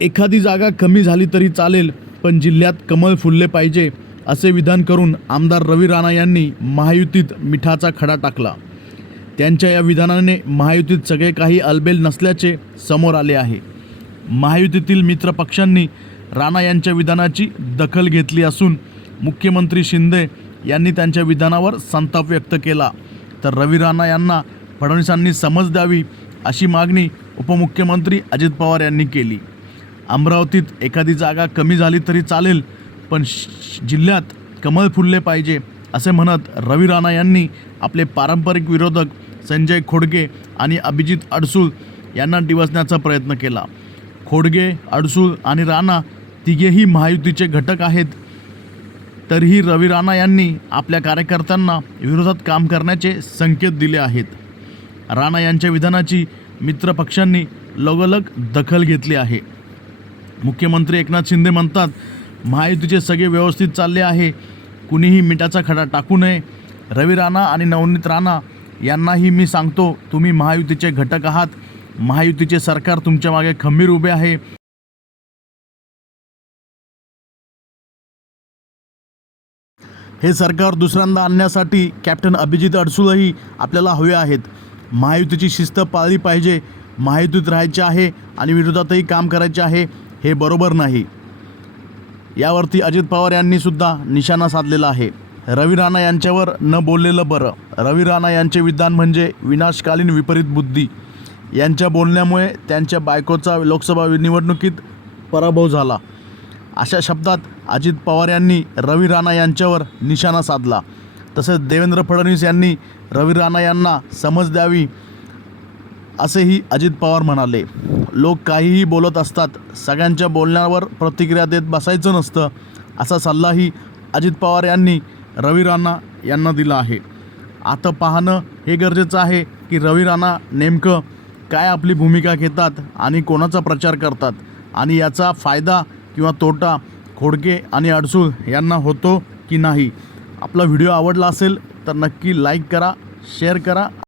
एखादी जागा कमी झाली तरी चालेल, पण जिल्ह्यात कमळ फुलले पाहिजे, असे विधान करून आमदार रवी राणा यांनी महायुतीत मिठाचा खडा टाकला. त्यांच्या या विधानाने महायुतीत सगळे काही अलबेल नसल्याचे समोर आले आहे. महायुतीतील मित्र पक्षांनी राणा यांच्या विधानाची दखल घेतली असून मुख्यमंत्री शिंदे यांनी त्यांच्या विधानावर संताप व्यक्त केला. तर रवी राणा यांना फडणवीसांनी समज द्यावी अशी मागणी उपमुख्यमंत्री अजित पवार यांनी केली. अमरावतीत एखादी जागा कमी झाली तरी चालेल, पण जिल्ह्यात कमळ फुलले पाहिजे असे म्हणत रवी राणा यांनी आपले पारंपरिक विरोधक संजय खोडके आणि अभिजित अडसूळ यांना डिवचण्याचा प्रयत्न केला. खोडके, अडसूळ आणि राणा तिघेही महायुतीचे घटक आहेत. तरीही रवी राणा यांनी आपल्या कार्यकर्त्यांना विरोधात काम करण्याचे संकेत दिले आहेत. राणा यांच्या विधानाची मित्र पक्षांनी लगोलग दखल घेतली आहे. मुख्यमंत्री एकनाथ शिंदे म्हणतात, महायुतीचे सगळे व्यवस्थित चालले आहे, कुणीही मिठाचा खडा टाकू नये. रवी राणा आणि नवनीत राणा यांनाही मी सांगतो, तुम्ही महायुतीचे घटक आहात. महायुतीचे सरकार तुमच्या मागे खंबीर उभे आहे. हे सरकार दुसऱ्यांदा आणण्यासाठी कॅप्टन अभिजित अडसूळही आपल्याला हवे आहेत. महायुतीची शिस्त पाळली पाहिजे. महायुतीत राहायचे आहे आणि विरोधातही काम करायचे आहे, हे बरोबर नाही. यावरती अजित पवार यांनी सुद्धा निशाणा साधलेला आहे. रवी राणा यांच्यावर न बोललेलं बरं. रवी राणा यांचे विधान म्हणजे विनाशकालीन विपरीत बुद्धी. यांच्या बोलण्यामुळे त्यांच्या बायकोचा लोकसभा निवडणुकीत पराभव झाला. अशा शब्दात अजित पवार यांनी रवी राणा यांच्यावर निशाणा साधला. तसेच देवेंद्र फडणवीस यांनी रवी राणा यांना समज द्यावी असेही अजित पवार म्हणाले. लोक काहीही बोलत असतात, सगळ्यांच्या बोलण्यावर प्रतिक्रिया देत बसायचं नसतं, असा सल्लाही अजित पवार यांनी रवी राणा यांना दिला आहे. आता पाहणं हे गरजेचं आहे की रवी राणा नेमकं काय आपली भूमिका घेतात आणि कोणाचा प्रचार करतात, आणि याचा फायदा किंवा तोटा खोडके आणि अडसूळ यांना होतो की नाही. आपला व्हिडिओ आवडला असेल तर नक्की लाईक करा, शेअर करा.